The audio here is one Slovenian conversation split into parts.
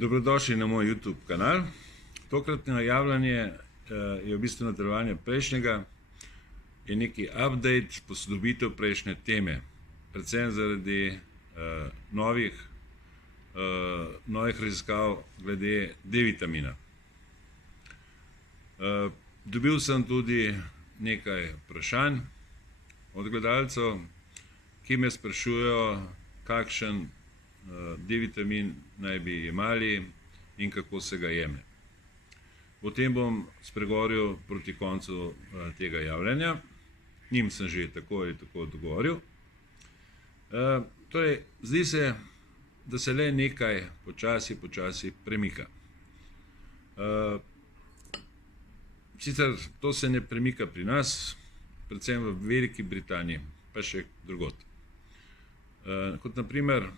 Dobrodošli na moj YouTube kanal. Tokratno javljanje je v bistvu nadaljevanje prejšnjega, je neki update, posodobitev prejšnje teme, predvsem zaradi novih raziskav glede D-vitamina. Dobil sem tudi nekaj vprašanj od gledalcev, ki me sprašujejo, kakšen D-vitamin naj bi jemali in kako se ga jemlje. O tem bom spregovoril proti koncu tega javljanja. Njim sem že tako ali tako odgovoril. Torej, zdi se, da se le nekaj počasi premika. Sicer to se ne premika pri nas, predvsem v Veliki Britaniji, pa še drugod. Kot naprimer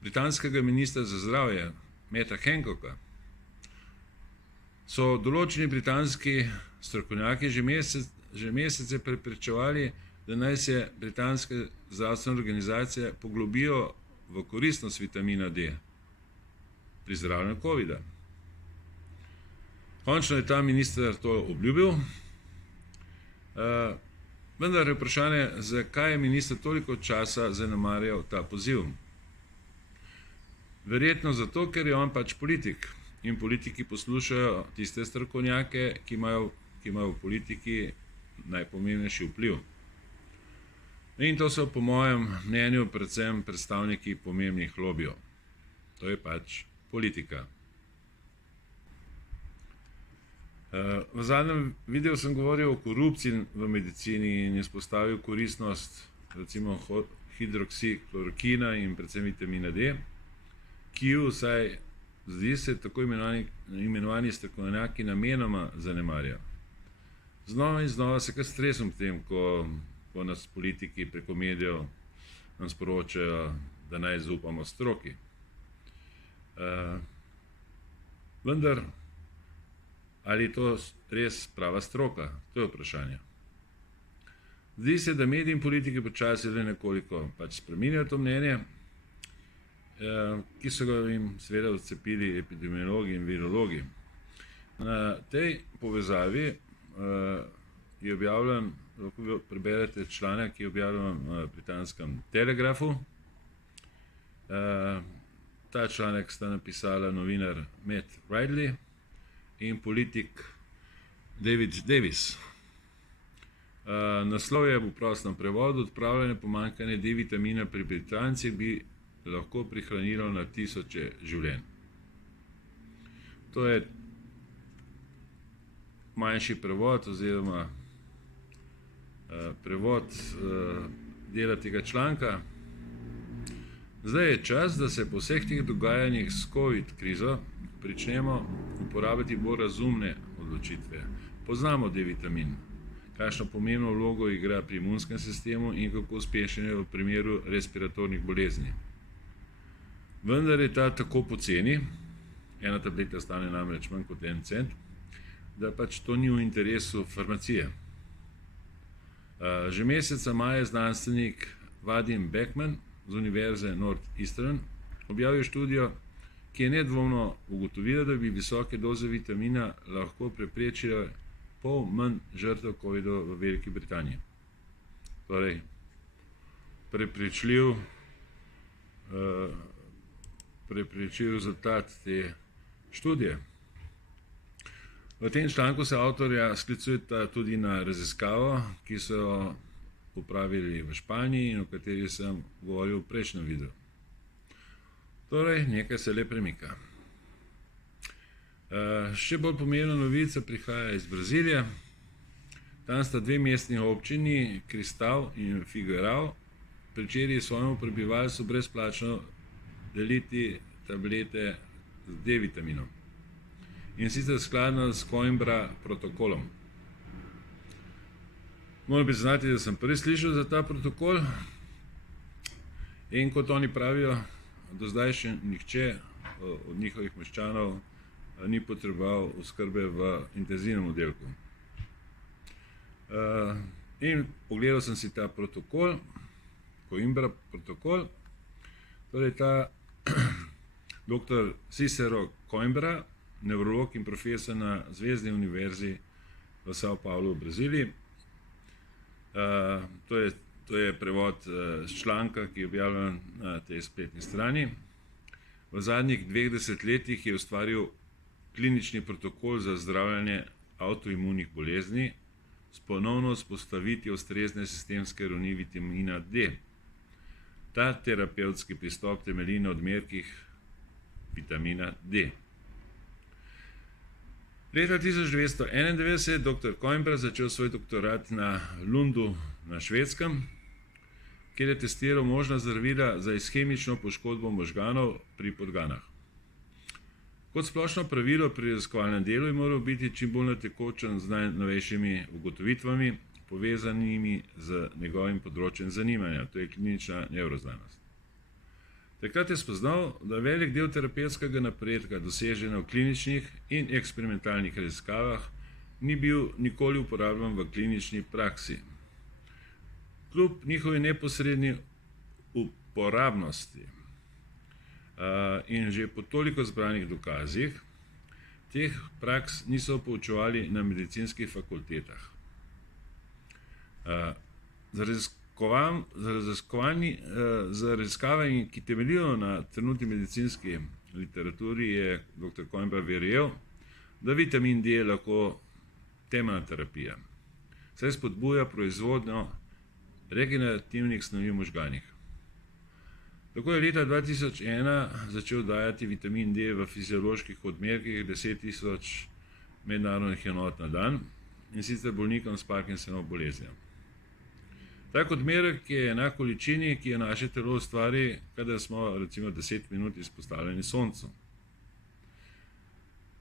britanskega ministra za zdravje, Matta Hancocka, so določeni britanski strokovnjaki že mesece prepričevali, da naj se britanske zdravstvene organizacije poglobijo v koristnost vitamina D pri zdravljenju covida. Končno je ta minister to obljubil, vendar je vprašanje, zakaj je minister toliko časa zanemarjal ta poziv. Verjetno zato, ker je on pač politik in politiki poslušajo tiste strokovnjake, ki imajo v politiki najpomembnejši vpliv. In to so po mojem mnenju predvsem predstavniki pomembnih lobijev. To je pač politika. V zadnjem videu sem govoril o korupciji v medicini in izpostavil koristnost recimo hidroksiklorokina in predvsem vitamina D, ki jo vsaj zdi se tako imenovani strokovnjaki namenoma zanemarjajo. Znova in znova se kar stresem tem, ko nas politiki preko medijev nam sporočajo, da naj zaupamo stroki. Vendar, ali je to res prava stroka? To je vprašanje. Zdi se, da mediji in politiki počasi le nekoliko pač spreminjajo to mnenje, ki so ga jim seveda odcepili epidemiologi in virologi. Na tej povezavi je objavljen, lahko preberete članek, ki je objavljen v britanskem Telegrafu. Ta članek sta napisala novinar Matt Ridley in politik David Davis. Naslov je v prostem prevodu: Odpravljanje pomanjkanja D-vitamina pri Britancih bi lahko prihranilo na tisoče življenj. To je manjši prevod oziroma prevod dela tega članka. Zdaj je čas, da se po vseh teh dogajanjih s COVID krizo pričnemo uporabiti bolj razumne odločitve. Poznamo D-vitamin, kakšno pomembno vlogo igra pri imunskem sistemu in kako uspešen je v primeru respiratornih bolezni. Vendar je ta tako poceni, ena tableta stane namreč manj kot 1 cent, da pač to ni v interesu farmacije. Že meseca maja je znanstvenik Vadim Beckman z Univerze Northeastern objavil študijo, ki je nedvomno ugotovila, da bi visoke doze vitamina lahko preprečile pol manj žrtev COVID-a v Veliki Britaniji. Torej, prepričljiv rezultat te študije. V tem članku se avtorja sklicujeta tudi na raziskavo, ki so jo opravili v Španiji in o kateri sem govoril v prejšnjem videu. Torej, nekaj se le premika. Še bolj pomembna novica prihaja iz Brazilije. Tam sta dve mestni občini, Cristal in Figueirão, pričeli svojemu prebivalstvu brezplačno deliti tablete z D-vitaminom. In sicer skladno s Coimbra protokolom. Moram priznati, da sem prvi slišal za ta protokol in kot oni pravijo, do zdaj še nihče od njihovih meščanov ni potreboval oskrbe v intenzivnem oddelku. In pogledal sem si ta protokol, Coimbra protokol, torej ta Dr. Cicero Coimbra, nevrolog in profesor na Zvezdni univerzi v São Paulo v Braziliji. To je prevod članka, ki je objavljen na tej spletni strani. V zadnjih 2 desetletjih je ustvaril klinični protokol za zdravljenje avtoimunih bolezni s ponovno vzpostavitvijo ustrezne sistemske ravni vitamina D. Ta terapevtski pristop temelji na odmerkih vitamina D. Leta 1991 je dr. Coimbra začel svoj doktorat na Lundu na Švedskem, kjer je testiral možna zdravila za ishemično poškodbo možganov pri podganah. Kot splošno pravilo pri raziskovalnem delu je moral biti čim bolj natekočen z najnovejšimi ugotovitvami, povezanimi z njegovim področjem zanimanja, to je klinična nevroznanost. Takrat je spoznal, da velik del terapevtskega napredka, dosežena v kliničnih in eksperimentalnih raziskavah, ni bil nikoli uporabljen v klinični praksi. Kljub njihovi neposredni uporabnosti in že po toliko zbranih dokazih, teh praks niso poučevali na medicinskih fakultetah. Za raziskave, ki temeljijo na trenutni medicinski literaturi, je dr. Coimbra verjel, da vitamin D je lahko temeljna terapija, saj spodbuja proizvodnjo regenerativnih snovi v možganih. Tako je leta 2001 začel dajati vitamin D v fizioloških odmerkih 10.000 mednarodnih enot na dan, in sicer bolnikom s Parkinsonovo boleznijo. Tak odmerek je enak količini, ki jo naše telo ustvari, kadar smo recimo 10 minut izpostavljeni soncu.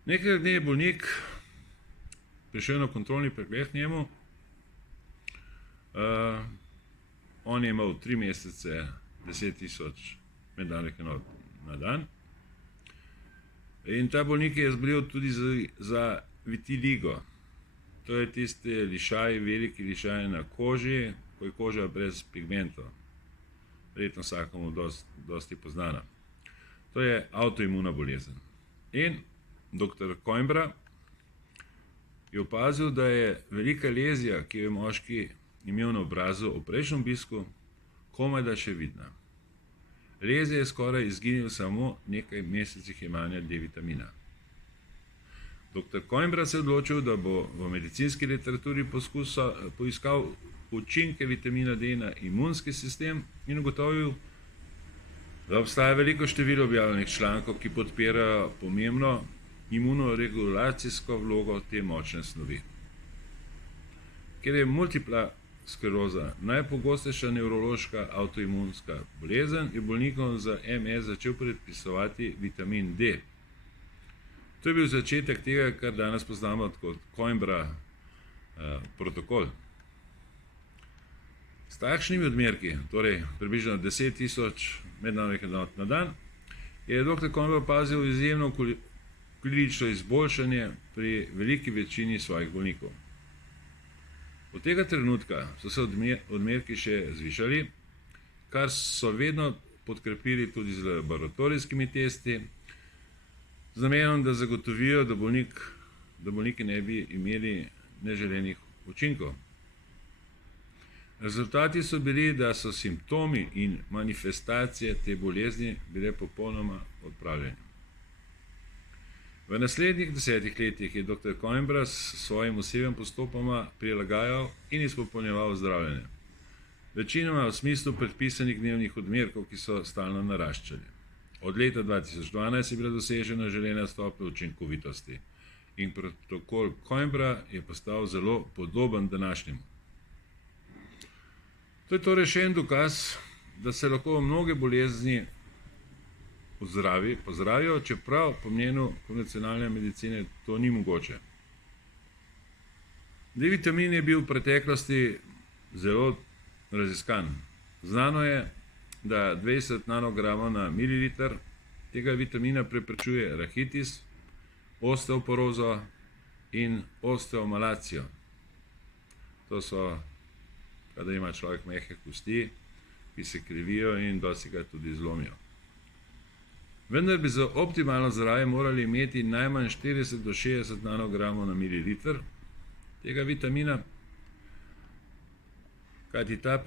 Nekaj dni je bolnik prišel na kontrolni pregled k njemu. On je imel 3 mesece 10.000 mednarodnih enot na dan. In ta bolnik je zbolel tudi za vitiligo. To je tiste lišaji, veliki lišaji na koži, ko je koža brez pigmentov. Verjetno vsakomu dosti poznana. To je avtoimuna bolezen. In dr. Coimbra je opazil, da je velika lezija, ki jo je moški imel na obrazu ob prejšnjem obisku, komajda še vidna. Lezija je skoraj izginil samo nekaj mesecih jemanja D-vitamina. Dr. Coimbra se je odločil, da bo v medicinski literaturi poiskal učinke vitamina D na imunski sistem in ugotovil, da obstaja veliko število objavljenih člankov, ki podpirajo pomembno imunoregulacijsko vlogo te močne snovi. Ker je multipla skleroza najpogostejša nevrološka avtoimunska bolezen, je bolnikom za MS začel predpisovati vitamin D. To je bil začetek tega, kar danes poznamo kot Coimbra protokol. S takšnimi odmerki, torej približno 10.000 mednarodnih enot na dan, je dr. Coimbra opazil izjemno klinično izboljšanje pri veliki večini svojih bolnikov. Od tega trenutka so se odmerki še zvišali, kar so vedno podkrepili tudi z laboratorijskimi testi, z namenom, da zagotovijo, da bolniki ne bi imeli neželenih učinkov. Rezultati so bili, da so simptomi in manifestacije te bolezni bile popolnoma odpravljene. V naslednjih 10 letih je dr. Coimbra s svojim osebjem postopoma prilagajal in izpopolnjeval zdravljenje. Večinoma v smislu predpisanih dnevnih odmerkov, ki so stalno naraščali. Od leta 2012 je bila dosežena želena stopnja učinkovitosti in protokol Coimbra je postal zelo podoben današnjemu. To je torej še en dokaz, da se lahko mnoge bolezni pozdravijo, čeprav po mnenju konvencionalne medicine to ni mogoče. D-vitamin je bil v preteklosti zelo raziskan. Znano je, da 20 nanogramov na mililiter tega vitamina preprečuje rahitis, osteoporozo in osteomalacijo. To so, kada ima človek mehke kosti, ki se krivijo in dostikrat tudi zlomijo. Vendar bi za optimalno zdravje morali imeti najmanj 40 do 60 nanogramov na mililiter tega vitamina, kajti ta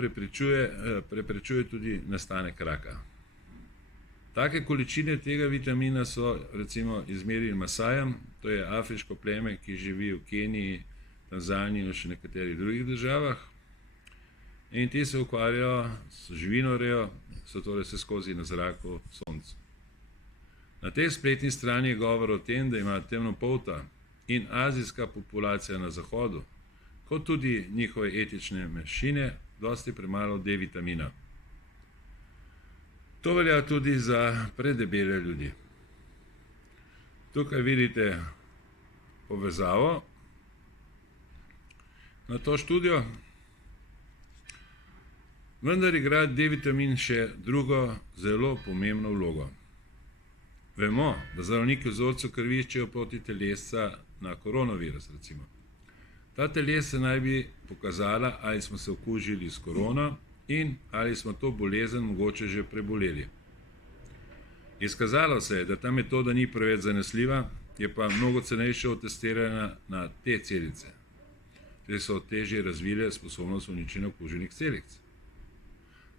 preprečuje tudi nastanek raka. Take količine tega vitamina so recimo izmerili Masajem, to je afriško pleme, ki živi v Keniji, Tanzaniji in še nekaterih drugih državah. In ti se ukvarjajo s živinorejo, so torej vse skozi na zraku, soncu. Na tej spletni strani je govor o tem, da ima temnopolta in azijska populacija na zahodu, kot tudi njihove etične manjšine, dosti premalo D-vitamina. To velja tudi za predebele ljudi. Tukaj vidite povezavo na to študijo, vendar igra D-vitamin še drugo zelo pomembno vlogo. Vemo, da zdravniki v vzorcu krvi iščejo protitelesca na koronavirus, recimo. Ta telesa naj bi pokazala, ali smo se okužili s korono in ali smo to bolezen mogoče že preboleli. Izkazalo se je, da ta metoda ni preveč zanesljiva, je pa mnogo cenejša od testiranja na te celice, ki so težje razvile sposobnost uničenja okuženih celic.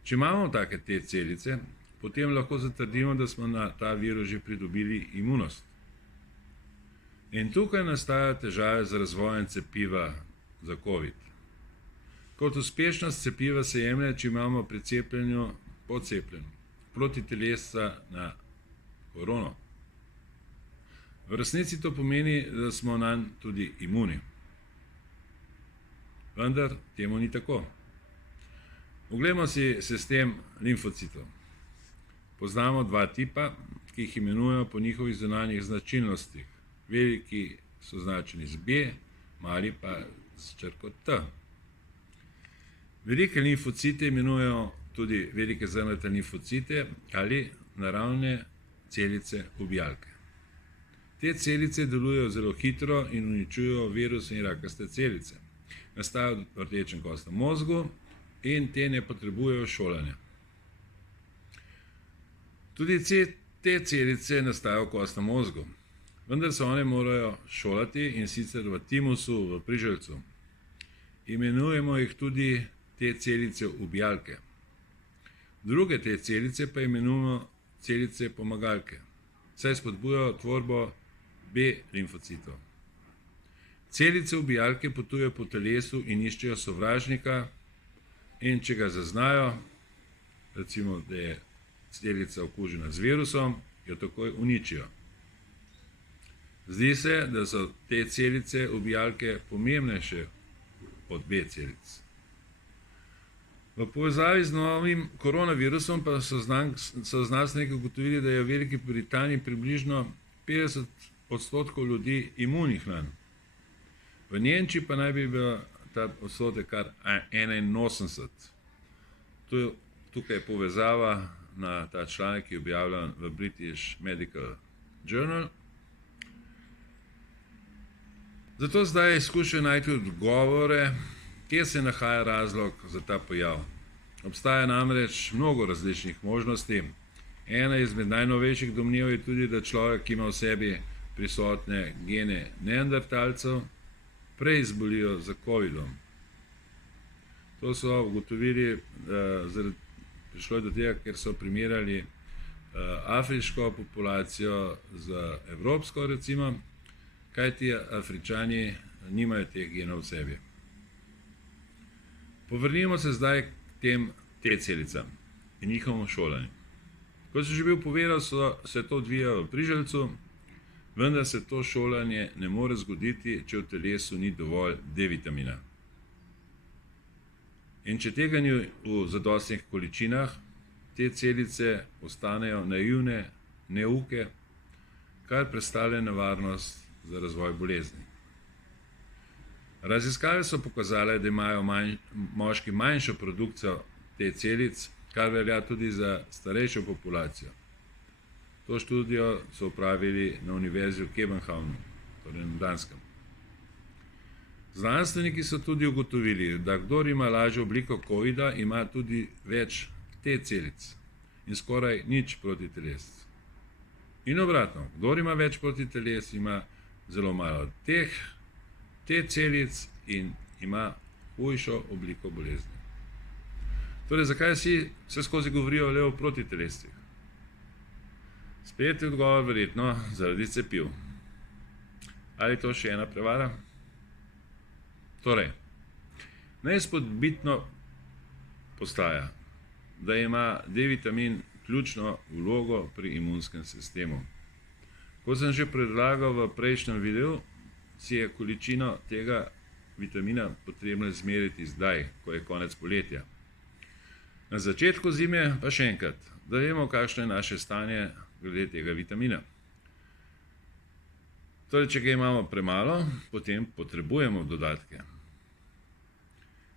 Če imamo take te celice, potem lahko zatrdimo, da smo na ta virus že pridobili imunost. In tukaj nastajajo težave z razvojem cepiva za COVID. Kot uspešnost cepiva se jemlje, če imamo pri cepljenju podcepljen proti telesa na korono. V resnici to pomeni, da smo nanj tudi imuni. Vendar temu ni tako. Oglejmo si sistem limfocitov. Poznamo dva tipa, ki jih imenujemo po njihovih zunanjih značilnostih. Veliki so označeni z B, mali pa s črko T. Velike limfocite imenujejo tudi velike zrnate limfocite ali naravne celice ubijalke. Te celice delujejo zelo hitro in uničujejo viruse in rakaste celice. Nastajajo v rdečem kostnem mozgu in te ne potrebujejo šolanja. Tudi te celice nastajajo v kostnem mozgu, vendar se one morajo šolati in sicer v timusu, v priželjcu. Imenujemo jih tudi te celice ubijalke. Druge te celice pa imenujemo celice pomagalke, saj spodbujajo tvorbo B limfocitov. Celice ubijalke potujejo po telesu in iščejo sovražnika in če ga zaznajo, recimo, da je celica okužena z virusom, jo takoj uničijo. Zdi se, da so te celice ubijalke pomembnejše od B celic. V povezavi z novim koronavirusom pa so znanstveniki ugotovili, da je v Veliki Britaniji približno 50% ljudi imunih nanj. V Nemčiji pa naj bi bil ta odstotek kar 81%. Tukaj je povezava na ta članek, ki je objavljen v British Medical Journal. Zato zdaj skušajo najti odgovore, kje se nahaja razlog za ta pojav. Obstaja namreč mnogo različnih možnosti. Ena izmed najnovejših domnev je tudi, da človek, ki ima v sebi prisotne gene neandertalcev, prej zbolijo za COVID-om. To so ugotovili, prišlo je do tega, ker so primerjali afriško populacijo z evropsko, recimo, kajti Afričani nimajo teh genov v sebi. Povrnimo se zdaj k tem T-celicam in njihovemu šolanju. Kot sem že bil povedal, se to odvija v priželjcu, vendar se to šolanje ne more zgoditi, če v telesu ni dovolj D-vitamina. In če tega ni v zadostnih količinah, te celice ostanejo naivne, neuke, kar predstavlja nevarnost za razvoj bolezni. Raziskave so pokazale, da imajo moški manjšo produkcijo te celic, kar velja tudi za starejšo populacijo. To študijo so opravili na Univerzi v Kopenhavnu, torej na Danskem. Znanstveniki so tudi ugotovili, da kdor ima lažjo obliko COVID-a, ima tudi več T celic in skoraj nič proti telesu. In obratno, kdor ima več protiteles, ima zelo malo te celic in ima hujšo obliko bolezni. Torej, zakaj vse skozi govorijo le o protitelesih? Spet je odgovor verjetno zaradi cepiv. Ali to še ena prevara? Torej, neizpodbitno postaja, da ima D-vitamin ključno vlogo pri imunskem sistemu. Kot sem že predlagal v prejšnjem videu, si je količino tega vitamina potrebno izmeriti zdaj, ko je konec poletja. Na začetku zime pa še enkrat, da vemo, kakšno je naše stanje glede tega vitamina. Torej, če ga imamo premalo, potem potrebujemo dodatke.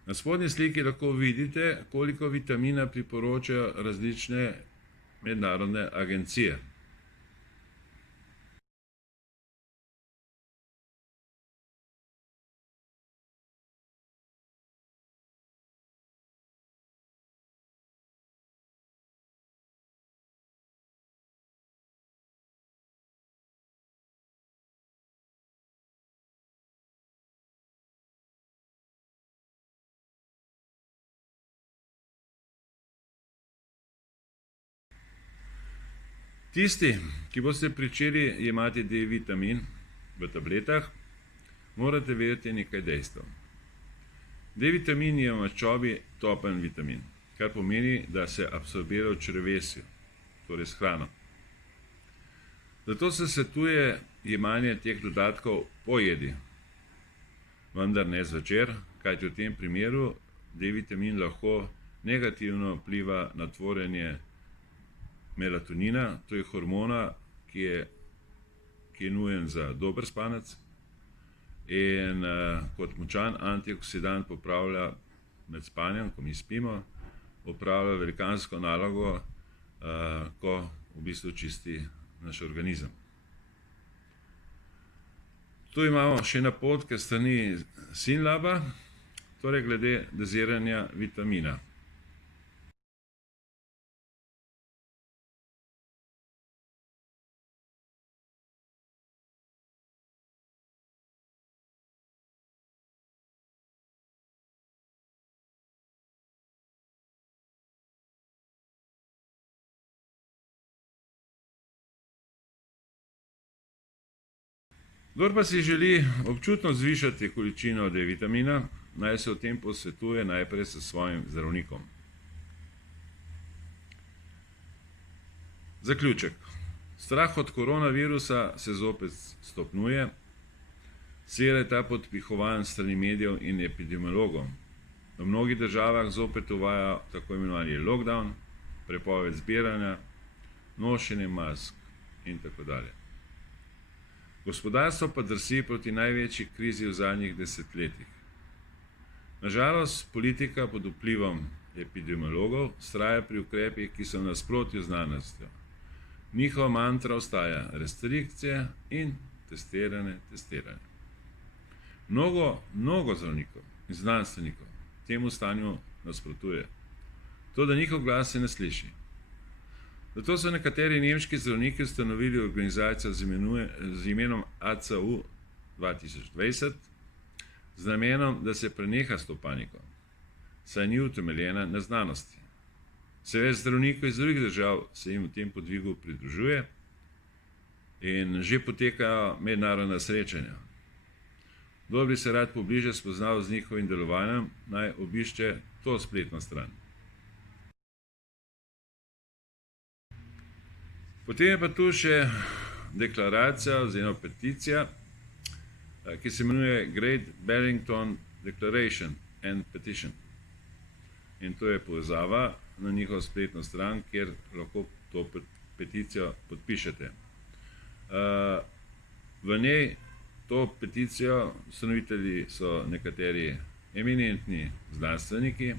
Na spodnji sliki lahko vidite, koliko vitamina priporočajo različne mednarodne agencije. Tisti, ki boste pričeli jemati D-vitamin v tabletah, morate vedeti nekaj dejstev. D-vitamin je v maščobi topen vitamin, kar pomeni, da se absorbira v črevesju, torej s hrano. Zato se svetuje jemanje teh dodatkov po jedi, vendar ne zvečer, kajti v tem primeru D-vitamin lahko negativno vpliva na tvorjenje melatonina, to je hormona, ki je nujen za dober spanec in kot močan antioksidant popravlja med spanjem, ko mi spimo, opravlja velikansko nalogo, ko v bistvu čisti naš organizem. Tu imamo še napotke strani Synlaba, torej glede doziranja vitamina. Kdor pa si želi občutno zvišati količino D-vitamina, naj se o tem posvetuje najprej s svojim zdravnikom. Zaključek. Strah od koronavirusa se zopet stopnjuje, seveda je ta podpihovan strani medijev in epidemiologov. V mnogih državah zopet uvajajo tako imenovani lockdown, prepoved zbiranja, nošenje mask in tako dalje. Gospodarstvo pa drsi proti največji krizi v zadnjih desetletjih. Nažalost, politika pod vplivom epidemiologov vztraja pri ukrepih, ki so v nasprotju z znanostjo. Njihova mantra ostaja restrikcije in testiranje. Mnogo zdravnikov in znanstvenikov temu stanju nasprotuje. To, da njihov glas se ne sliši. Zato so nekateri nemški zdravniki ustanovili organizacijo z imenom ACU 2020 z namenom, da se preneha s to paniko, saj ni utemeljena na znanosti. Vse več zdravnikov iz drugih držav se jim v tem podvigu pridružuje in že potekajo mednarodna srečanja. Kdor bi se rad pobliže spoznal z njihovim delovanjem, naj obišče to spletno stran. Potem je pa tu še deklaracija oziroma peticija, ki se imenuje Great Barrington Declaration and Petition. In to je povezava na njihovo spletno stran, kjer lahko to peticijo podpišete. V njej to peticijo ustanovitelji so nekateri eminentni znanstveniki,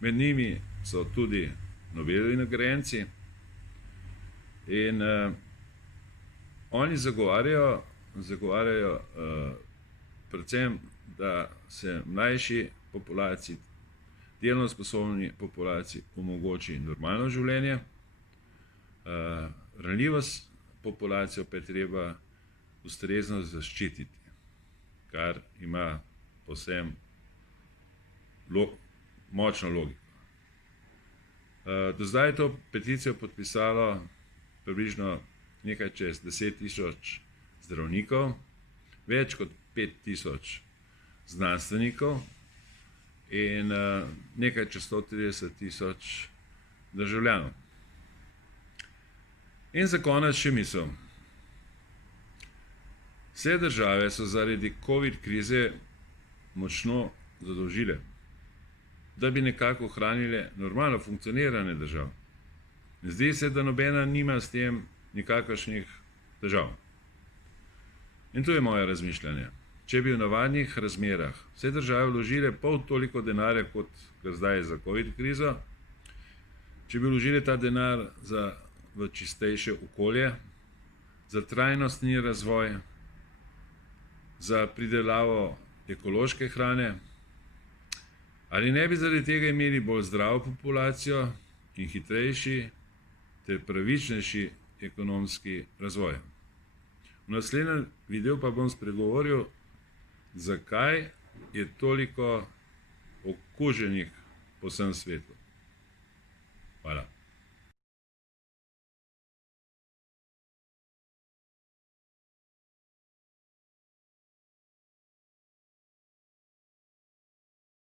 med njimi so tudi Nobelovi nagrajenci. In oni zagovarjajo predvsem, da se mlajši populaciji, delovno sposobni populaciji omogoči normalno življenje, ranljivost populacijo pa je treba ustrezno zaščititi, kar ima povsem močno logiko. Do zdaj je to peticijo podpisalo približno nekaj čez 10.000 zdravnikov, več kot 5.000 znanstvenikov in nekaj čez 130.000 državljanov. In za konec še misel. Vse države so zaradi COVID krize močno zadolžile, da bi nekako ohranile normalno funkcioniranje držav. Zdi se, da nobena nima s tem nikakršnih težav. In to je moje razmišljanje. Če bi v navadnih razmerah vse države vložile pol toliko denarja, kot ga zdaj za COVID krizo, če bi vložile ta denar v čistejše okolje, za trajnostni razvoj, za pridelavo ekološke hrane, ali ne bi zaradi tega imeli bolj zdravo populacijo in hitrejši ter pravičnejši ekonomski razvoj. V naslednjem videu pa bom spregovoril, zakaj je toliko okuženih po vsem svetu. Hvala.